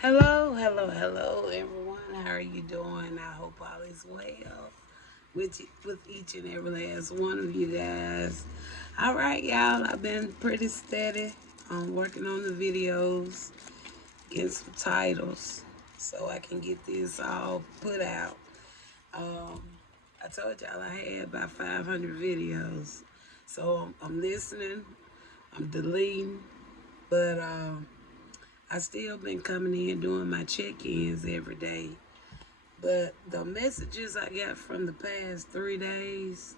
Hello, everyone. How are you doing? I hope all is well with each and every last one of you guys. All right, y'all. I've been pretty steady on working on the videos, getting some titles, so I can get this all put out. Um, I told y'all I had about 500 videos, so I'm listening, I'm deleting, but I still been coming in doing my check-ins every day. But the messages I got from the past 3 days,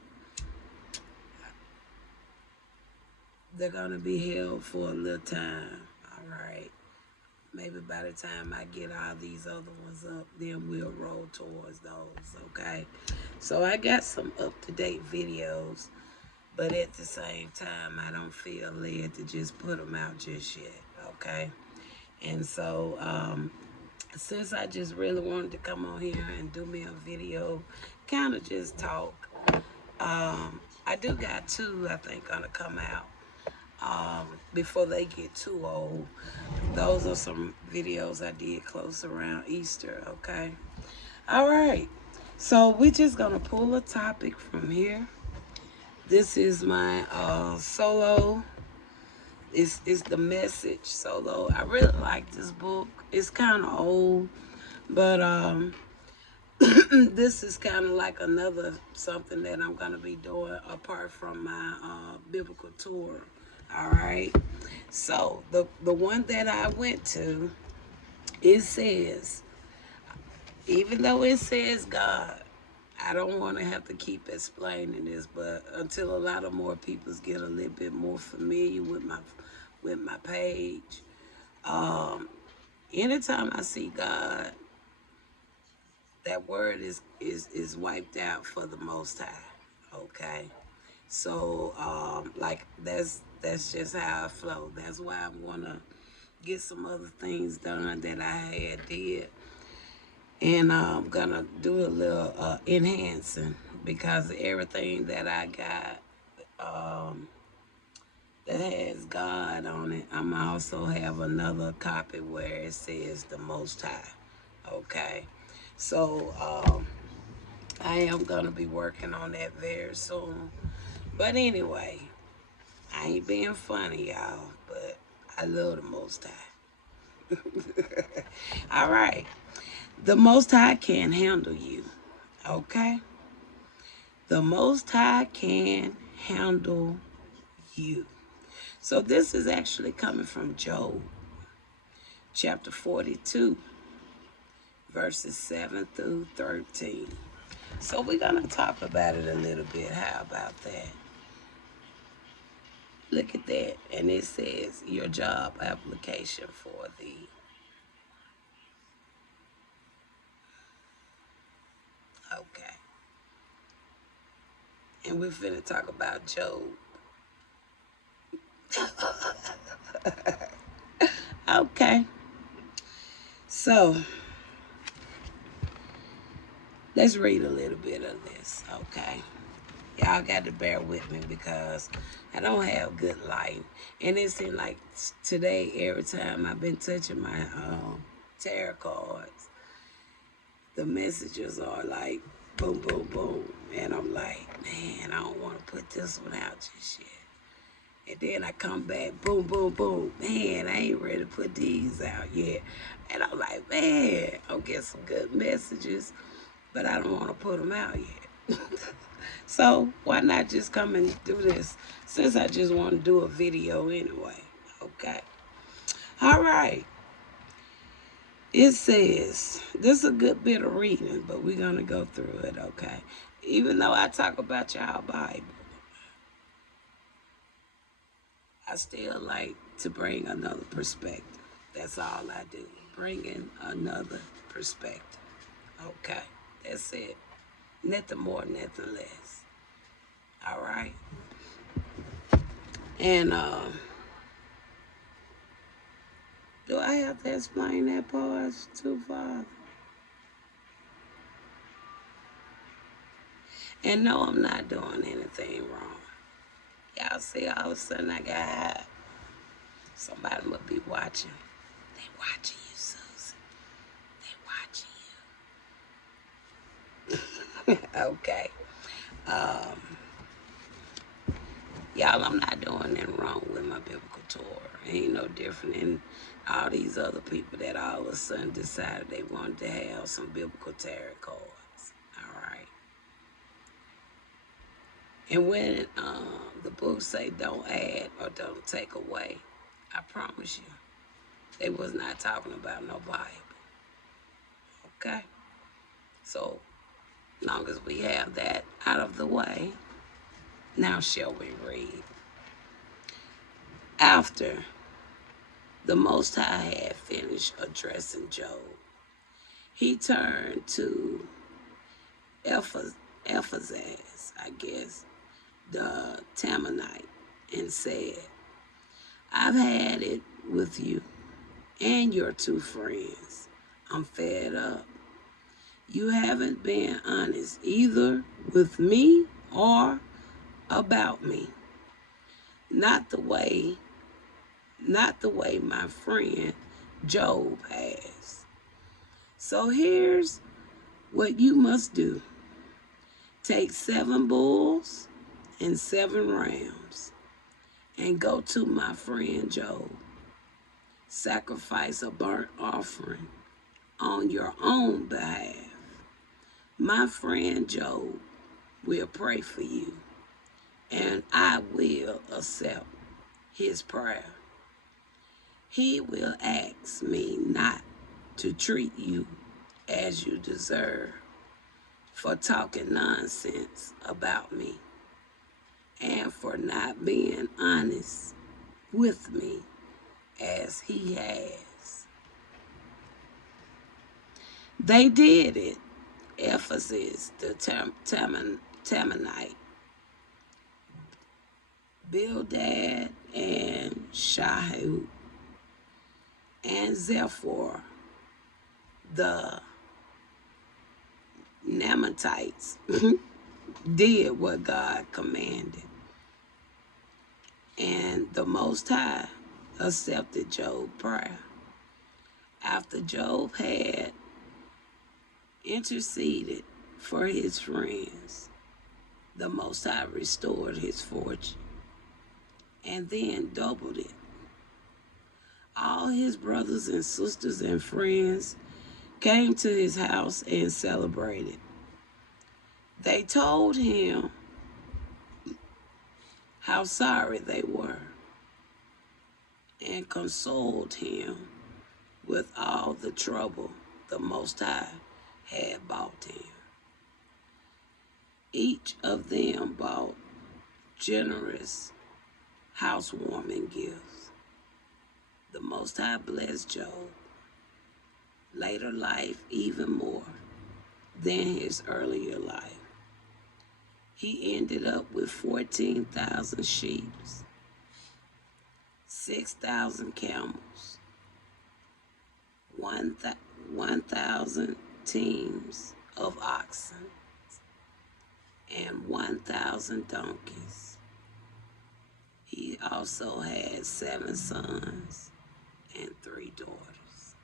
they're gonna be held for a little time. All right. Maybe by the time I get all these other ones up, then we'll roll towards those. Okay. So I got some up-to-date videos, but at the same time, I don't feel led to just put them out just yet. Okay. And so since I just really wanted to come on here and do me a video, kind of just talk. I do got two, I think, gonna come out before they get too old. Those are some videos I did close around Easter, okay? All right. So we just gonna pull a topic from here. This is my solo. It's the message solo. I really like this book. It's kind of old, but this is kind of like another something that I'm gonna be doing apart from my biblical tour. All right. So the one that I went to, it says, even though it says God, I don't want to have to keep explaining this, but until a lot of more people get a little bit more familiar with my page, um, anytime I see God, that word is wiped out for the Most High. Okay, so like that's just how I flow. That's why I wanna get some other things done that I had did, and I'm gonna do a little enhancing because everything that I got that has God on it, I'm also have another copy where it says the Most High. Okay, so I am gonna be working on that very soon. But anyway, I ain't being funny, y'all, but I love the Most High. All right. The Most High can handle you. Okay? The Most High can handle you. So this is actually coming from Job, chapter 42, verses 7 through 13. So we're going to talk about it a little bit. How about that? Look at that. And it says your job application for the. Okay. And we're finna talk about Job. Okay. So let's read a little bit of this. Okay. Y'all got to bear with me because I don't have good light. And it seems like today, every time I've been touching my tarot cards, the messages are like boom, boom, boom. And I'm like, man, I don't want to put this one out just yet. And then I come back, boom, boom, boom. Man, I ain't ready to put these out yet. And I'm like, man, I'll get some good messages, but I don't want to put them out yet. So why not just come and do this since I just want to do a video anyway? Okay. All right. It says, this is a good bit of reading, but we're going to go through it, okay? Even though I talk about y'all Bible, I still like to bring another perspective. That's all I do. Bringing another perspective. Okay. That's it. Nothing more, nothing less. All right. And do I have to explain that part too far? And no, I'm not doing anything wrong. Y'all see, all of a sudden I got somebody must be watching. They watching you, Susan. Okay. Um, y'all, I'm not doing anything wrong with my biblical tour. Ain't no different than all these other people that all of a sudden decided they wanted to have some biblical tarot cards. All right. And when the books say don't add or don't take away, I promise you, they was not talking about no Bible. Okay? So, long as we have that out of the way, now shall we read. After the Most High had finished addressing Job, he turned to Eliphaz, I guess, the Temanite, and said, I've had it with you and your two friends. I'm fed up. You haven't been honest either with me or about me. Not the way my friend Job has. So here's what you must do. Take 7 bulls and 7 rams and go to my friend Job. Sacrifice a burnt offering on your own behalf. My friend Job will pray for you, and I will accept his prayer. He will ask me not to treat you as you deserve for talking nonsense about me and for not being honest with me as he has. They did it. Ephesus, the Temanite, Bildad and Shahu, and Zephyr, the Namatites, did what God commanded. And the Most High accepted Job's prayer. After Job had interceded for his friends, the Most High restored his fortune and then doubled it. All his brothers and sisters and friends came to his house and celebrated. They told him how sorry they were and consoled him with all the trouble the Most High had brought him. Each of them brought generous housewarming gifts. The Most High blessed Job later life even more than his earlier life. He ended up with 14,000 sheep, 6,000 camels, 1,000 teams of oxen, and 1,000 donkeys. He also had 7 sons and 3 daughters.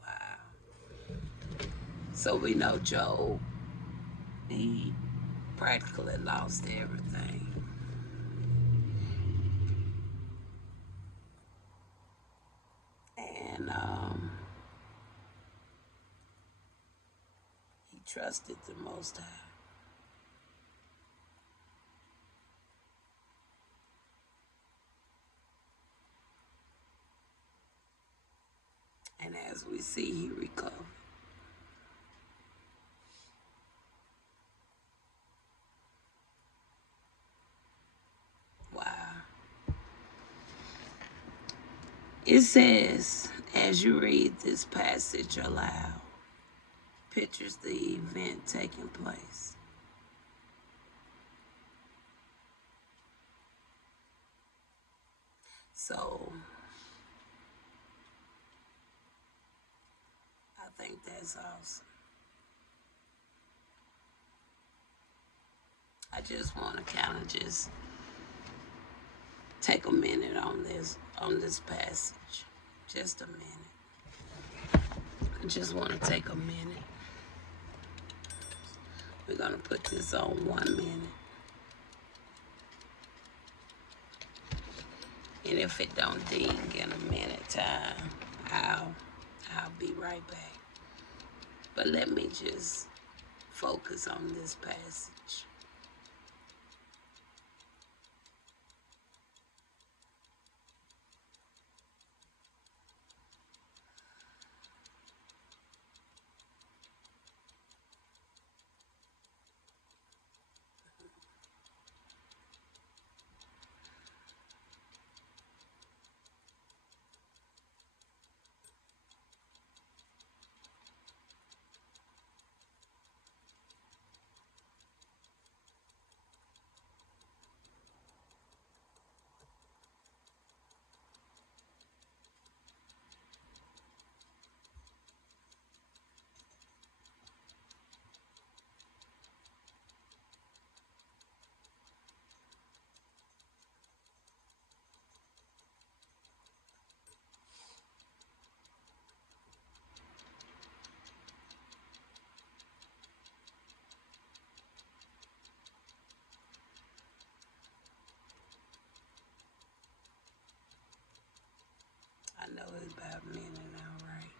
Wow. So we know Job, he practically lost everything. And he trusted the Most High. And as we see, he recovered. Wow. It says, as you read this passage aloud, pictures the event taking place. So, I think that's awesome. I just want to kind of just take a minute on this passage. Just a minute. I just want to take a minute We're going to put this on 1 minute. And if it don't ding in a minute time, I'll be right back. But let me just focus on this passage. I know it's about a minute now, right?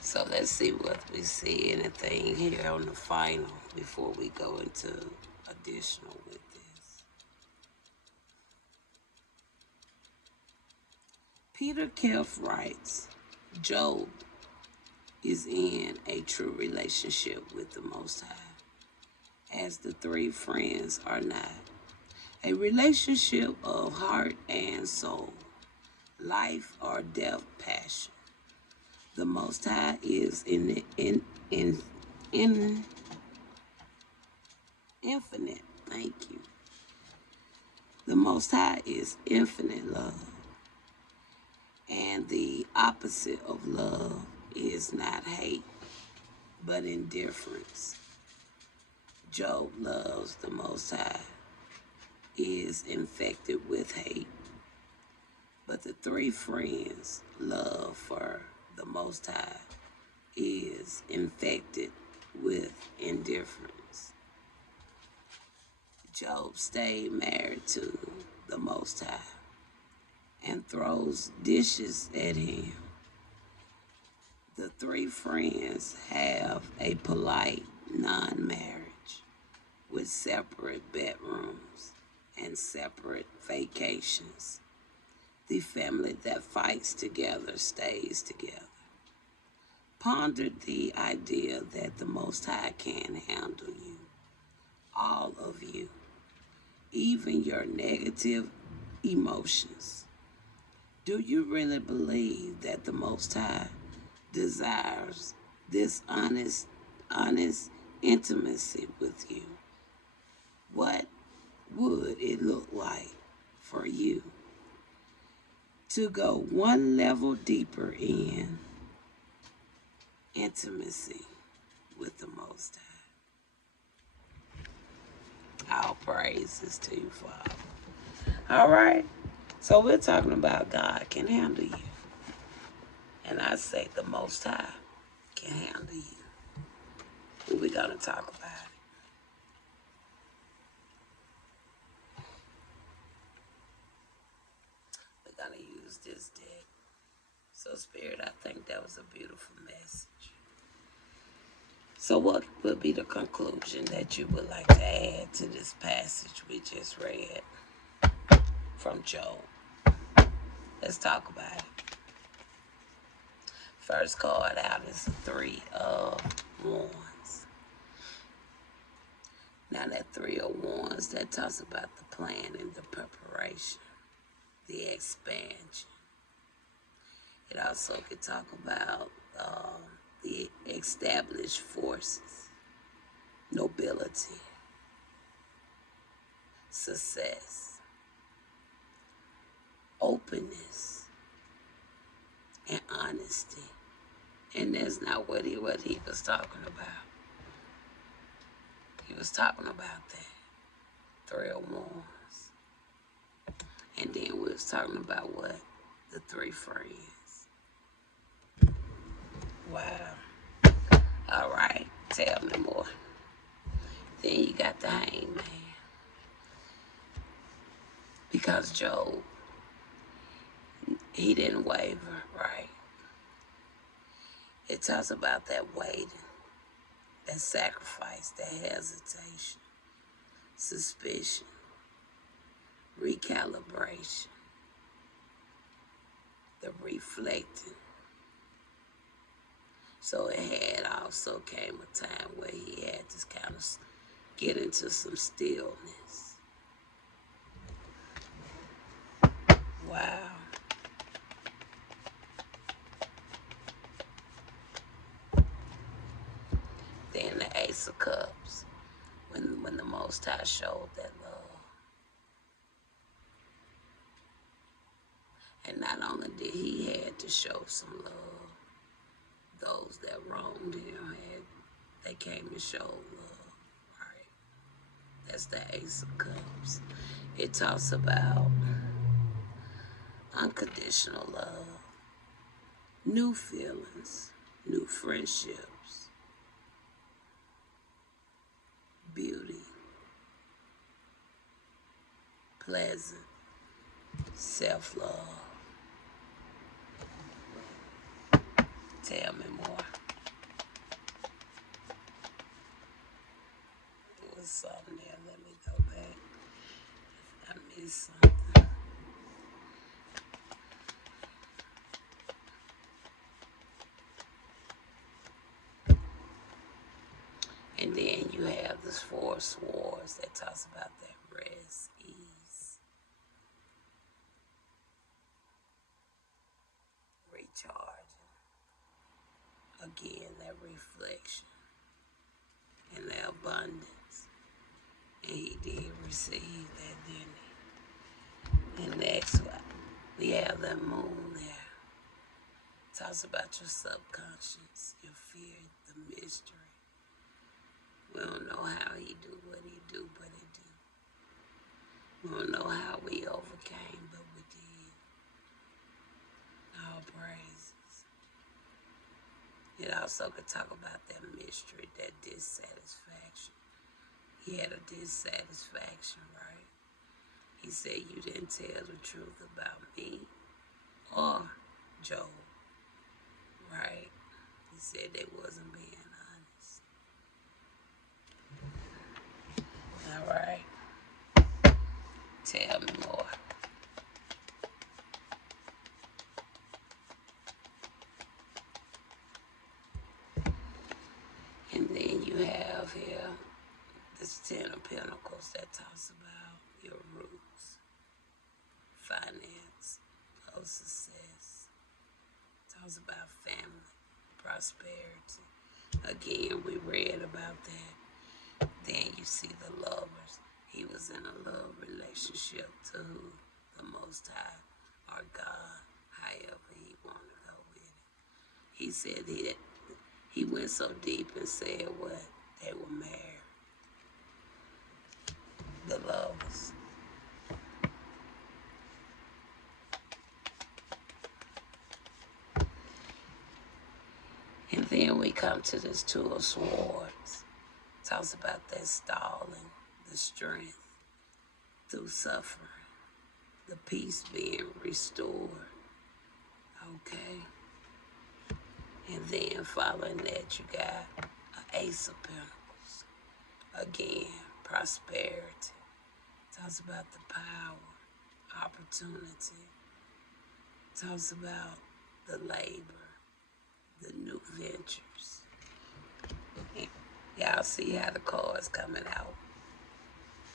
So let's see what we see. Anything here on the final before we go into additional with this. Peter Kelf writes, Job is in a true relationship with the Most High, as the three friends are not. A relationship of heart and soul, life or death passion. The Most High is in infinite. Thank you. The Most High is infinite love. And the opposite of love is not hate, but indifference. Job loves the Most High, is infected with hate. But the three friends' love for the Most High is infected with indifference. Job stayed married to the Most High and throws dishes at him. The three friends have a polite non-marriage with separate bedrooms and separate vacations. The family that fights together stays together. Ponder the idea that the Most High can handle you, all of you, even your negative emotions. Do you really believe that the Most High desires this honest intimacy with you? What would it look like for you to go one level deeper in intimacy with the Most High? All praises to you, Father. All right. So we're talking about God can handle you. And I say the Most High can handle you. And we're going to talk about it. We're going to use this deck. So, Spirit, I think that was a beautiful message. So what would be the conclusion that you would like to add to this passage we just read from Job? Let's talk about it. First card out is the Three of Wands. Now that Three of Wands, that talks about the planning, the preparation, the expansion. It also could talk about the established forces, nobility, success, openness, and honesty. And that's not what he was talking about. He was talking about that. Three of Wands. And then we was talking about what? The three friends. Wow. All right. Tell me more. Then you got the hangman. Because Job, he didn't waver, right? It talks about that waiting, that sacrifice, that hesitation, suspicion, recalibration, the reflecting. So it had also came a time where he had to kind of get into some stillness. Wow. Then the Ace of Cups, when the Most High showed that love. And not only did he had to show some love, those that wronged him they came to show love, right? That's the Ace of Cups. It talks about unconditional love, new feelings, new friendships, beauty, pleasant, self-love. Tell me more. There was something there. Let me go back. I missed something. And then you have this Four Swords that talks about that rest, ease, recharging. Again, that reflection and the abundance. And he did receive that, didn't he? And next, we have that moon there. Talks about your subconscious, your fear, the mystery. We don't know how he do what he do, but he do. We don't know how we overcame, but we did. All praises. It also could talk about that mystery, that dissatisfaction. He had a dissatisfaction, right? He said, you didn't tell the truth about me or Job, right? He said they wasn't being honest. All right. Tell me more. And then you have here this Ten of Pentacles that talks about your roots, finance, low success. Talks about family, prosperity. Again, we read about that. Then you see the lovers. He was in a love relationship to who? The Most High, or God, however he wanted to go with it. He said he went so deep and said what? They were married. The lovers. And then we come to this Two of Swords. Talks about that stalling, the strength through suffering, the peace being restored. Okay. And then following that, you got an Ace of Pentacles. Again, prosperity. Talks about the power, opportunity. Talks about the labor, the new ventures. Y'all see how the cards coming out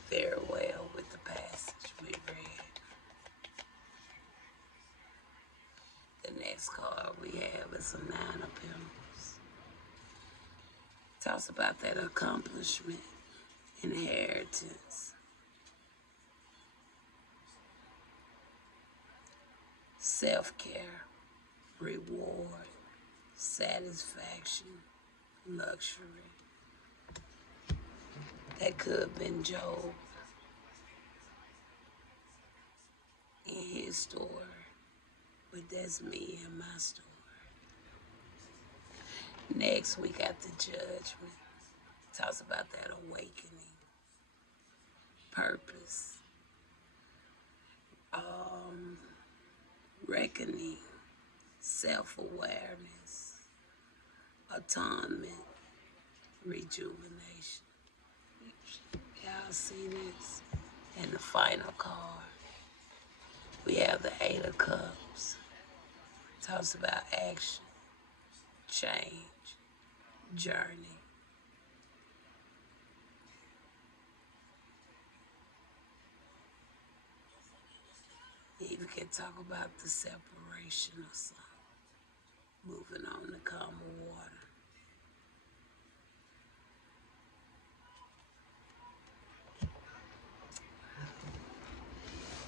very well with the passage we read. The next card we have is a Nine of Pentacles. Talks about that accomplishment, inheritance, self-care, reward, satisfaction, luxury. That could have been Job. story, but that's me and my story. Next, we got the judgment. Talks about that awakening, purpose, reckoning, self-awareness, atonement, rejuvenation. Y'all see this? And the final card, we have the Eight of Cups. Talks about action, change, journey. You can talk about the separation of something, moving on to calmer water.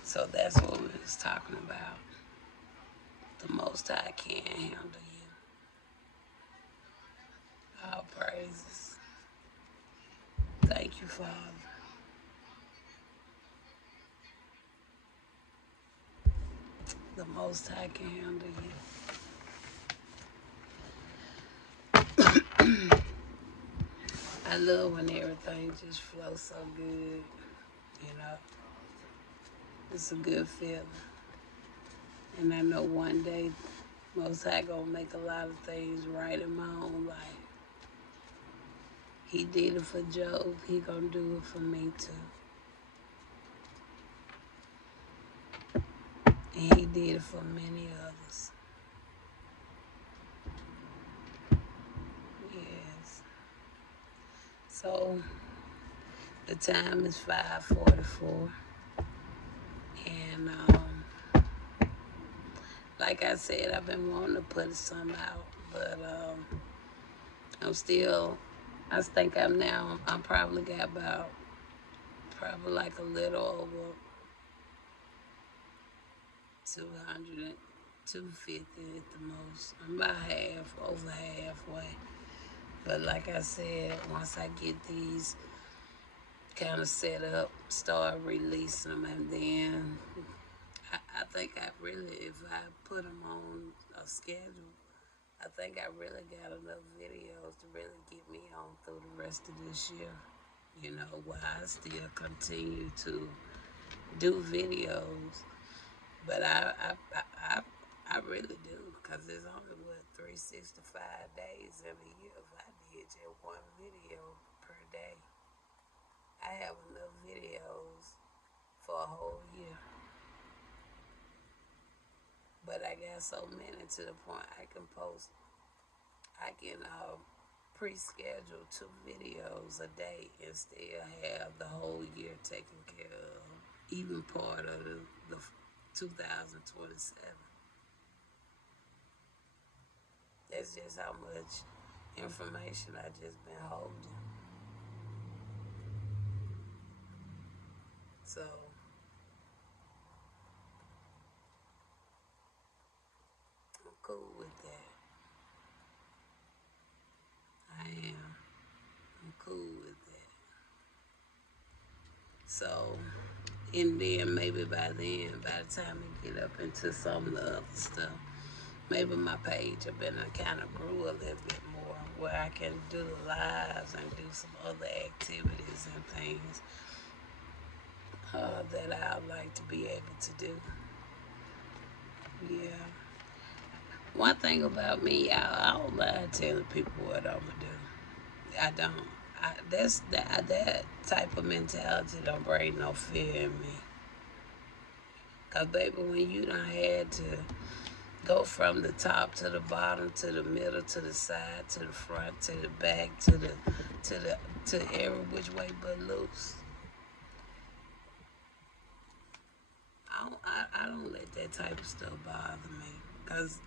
So that's what we was talking about. The Most High can't handle you. All praises. Thank you, Father. The Most High can handle you. I love when everything just flows so good, you know. It's a good feeling. And I know one day Most High gonna make a lot of things right in my own life. He did it for Job, he gonna do it for me too. And he did it for many others. Yes. So the time is 5:44. And like I said, I've been wanting to put some out, but I think I'm probably got about, probably like a little over 200, 250 at the most. I'm about over halfway. But like I said, once I get these kind of set up, start releasing them, and then I think I really, if I put them on a schedule, I think I really got enough videos to really get me on through the rest of this year. You know, while I still continue to do videos, but I really do, because there's only, 365 days in a year. If I did just one video per day, I have enough videos for a whole year. But I got so many to the point I can pre-schedule 2 videos a day and still have the whole year taken care of, even part of the 2027. That's just how much information I just been holding. So I'm cool with that. I am. I'm cool with that. So, and then maybe by the time we get up into some of the other stuff, maybe my page have been kind of grew a little bit more, where I can do the lives and do some other activities and things that I'd like to be able to do. Yeah. One thing about me, y'all, I don't mind telling people what I'm gonna do. I don't. That type of mentality don't bring no fear in me. Cause baby, when you done had to go from the top to the bottom, to the middle, to the side, to the front, to the back, to every which way but loose. I don't let that type of stuff bother me. Cause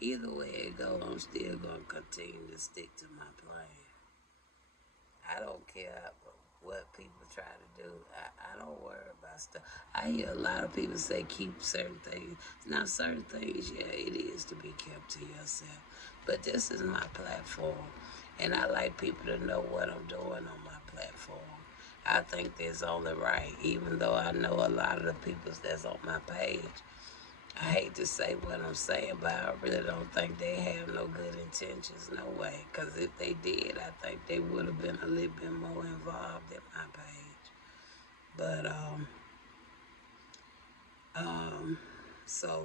either way it go, I'm still gonna continue to stick to my plan. I don't care what people try to do. I don't worry about stuff. I hear a lot of people say keep certain things. Now, certain things, yeah, it is to be kept to yourself. But this is my platform, and I like people to know what I'm doing on my platform. I think that's only right, even though I know a lot of the people that's on my page, I hate to say what I'm saying, but I really don't think they have no good intentions, no way. Because if they did, I think they would have been a little bit more involved in my page. But, so,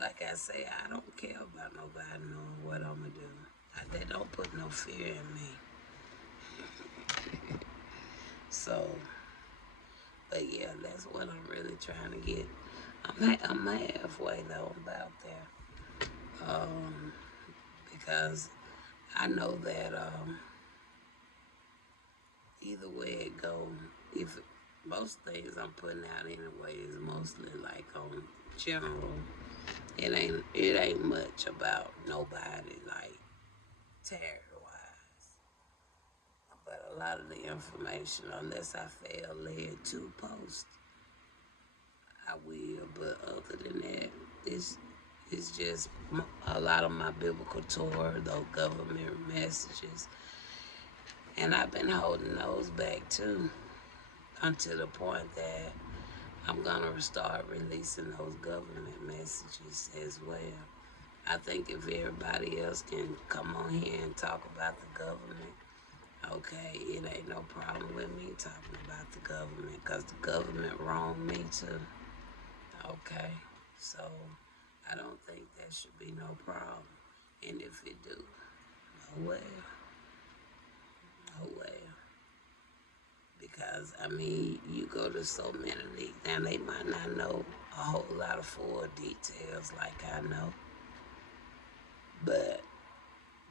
like I say, I don't care about nobody knowing what I'm going to do. They don't put no fear in me. So, but yeah, that's what I'm really trying to get. I'm halfway though, about there. Because I know that either way it go, if most things I'm putting out anyway is mostly like on general. It ain't much about nobody like tarot wise. But a lot of the information, unless I feel led to post, I will. But other than that, it's just a lot of my biblical Torah, those government messages, and I've been holding those back too, until the point that I'm gonna start releasing those government messages as well. I think if everybody else can come on here and talk about the government, okay, it ain't no problem with me talking about the government, because the government wronged me too. Okay, so I don't think that should be no problem. And if it do, oh well, oh well. Because, I mean, you go to so many leagues, now they might not know a whole lot of full details like I know, but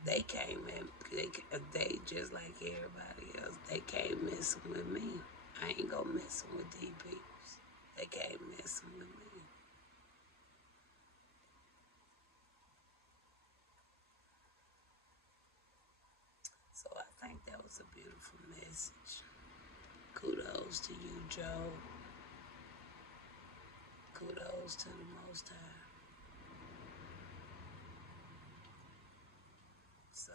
they came in, they just like everybody else, they came messing with me. I ain't go messing with these people. They came messing with me. So I think that was a beautiful message. Kudos to you, Joe. Kudos to the Most High. So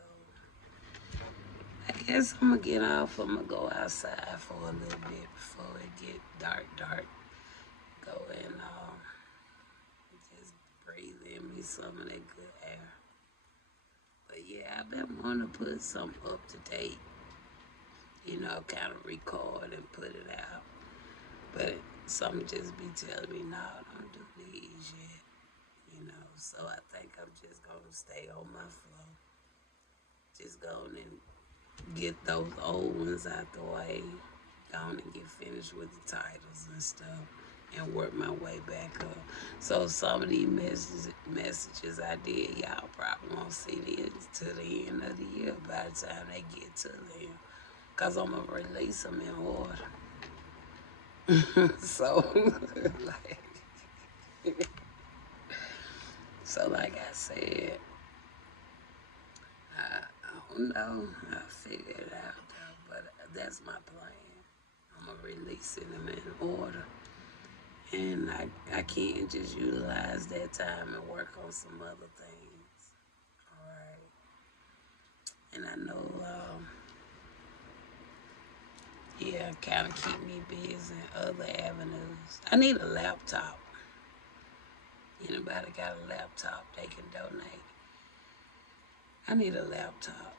I guess I'm gonna get off. I'm gonna go outside for a little bit before it get dark. Go and just breathe in me some of that good air. But yeah, I've been wanting to put something up to date, kind of record and put it out. But something just be telling me, no, don't do these yet. So I think I'm just gonna stay on my flow. Just go and get those old ones out the way. Go on and get finished with the titles and stuff, and work my way back up. So some of these messages I did, y'all probably won't see these to the end of the year by the time they get to them. Because I'm going to release them in order. So, like I said, I don't know. I'll figure it out, though. But that's my plan. I'm going to release them in order. And I can't just utilize that time and work on some other things. All right. And I know, kind of keep me busy in other avenues. I need a laptop. Anybody got a laptop they can donate? I need a laptop.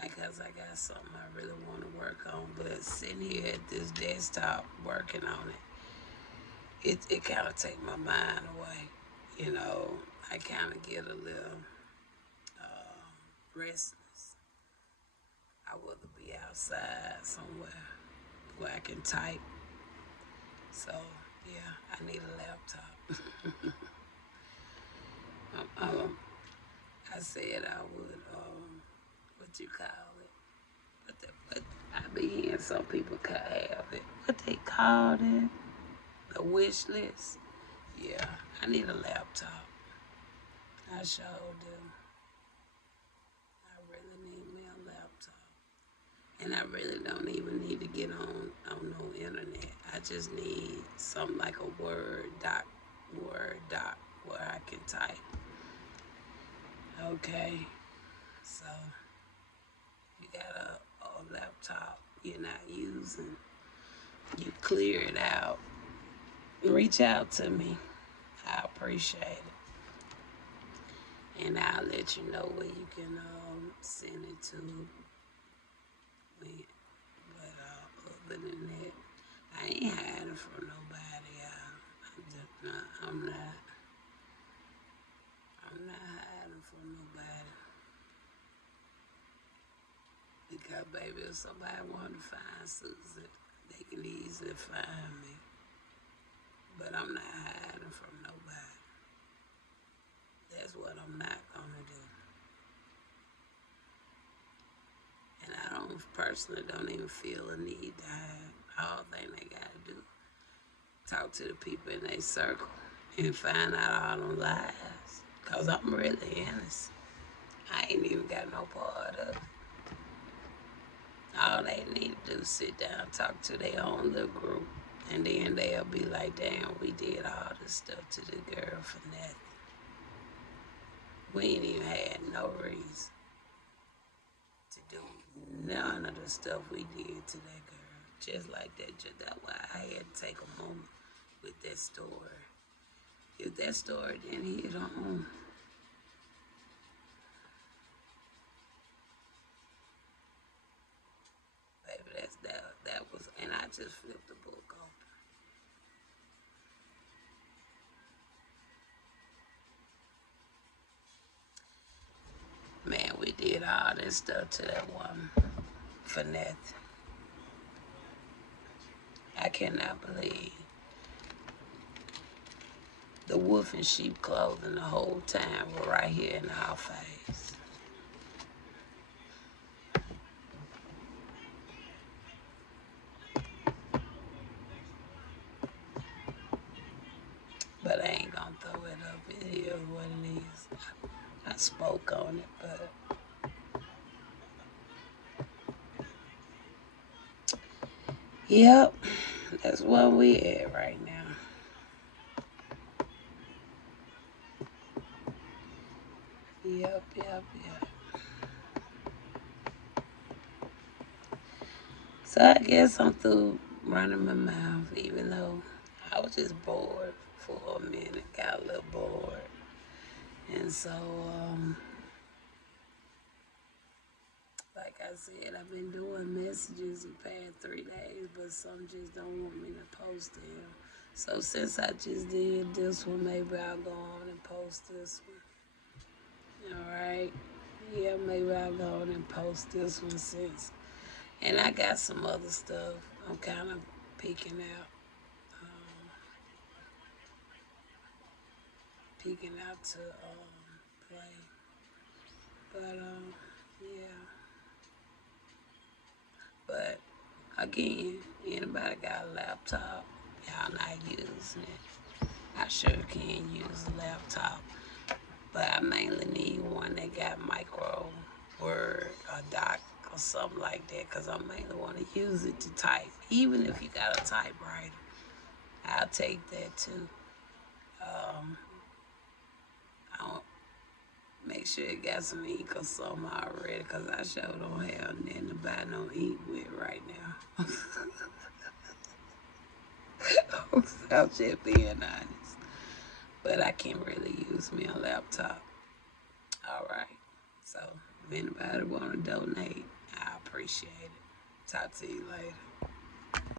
Because I got something I really want to work on. But sitting here at this desktop working on it kind of take my mind away. I kind of get a little restless. I'd rather be outside somewhere where I can type. So, yeah, I need a laptop. I said I would, what you call it? But I be hearing some people have it. What they call it? A wish list. Yeah, I need a laptop. I sure do. I really need me a laptop. And I really don't even need to get on no internet. I just need something like a Word doc where I can type. Okay, so you got a laptop you're not using, you clear it out reach out to me. I appreciate it. And I'll let you know where you can send it to. But other than that, I ain't hiding from nobody. I'm not. I'm not hiding from nobody. Because baby, if somebody want to find Susan, they can easily find me. But I'm not hiding from nobody. That's what I'm not gonna do. And I don't even feel a need to hide. All thing they gotta do, talk to the people in their circle and find out all them lies. Cause I'm really innocent. I ain't even got no part of it. All they need to do is sit down, talk to their own little group, and then they'll be like, damn, we did all this stuff to the girl for nothing. We ain't even had no reason to do none of the stuff we did to that girl. Just like that. That's why I had to take a moment with that story. If that story didn't hit home, baby, that was, and I just flipped the book open. Man, we did all this stuff to that woman for nothing. I cannot believe the wolf in sheep clothing the whole time were right here in our face. But I ain't gonna throw it up. It is what it is. I spoke on it, but yep, that's where we at right now. Yep. So I guess I'm through running my mouth, even though I was just bored for a minute, got a little bored. And so, like I said, I've been doing messages the past 3 days, but some just don't want me to post them. So since I just did this one, maybe I'll go on and post this one. All right. Yeah, maybe I'll go on and post this one since. And I got some other stuff I'm kind of picking out. Peeking out to play. But yeah. But again, anybody got a laptop, y'all not using it. I sure can use a laptop. But I mainly need one that got micro word or doc or something like that, because I mainly want to use it to type. Even if you got a typewriter, I'll take that too. I don't, make sure it got some ink or something already, because I sure don't have nothing to buy no ink with right now. I'm just being honest. But I can't really use me a laptop. All right. So if anybody want to donate, I appreciate it. Talk to you later.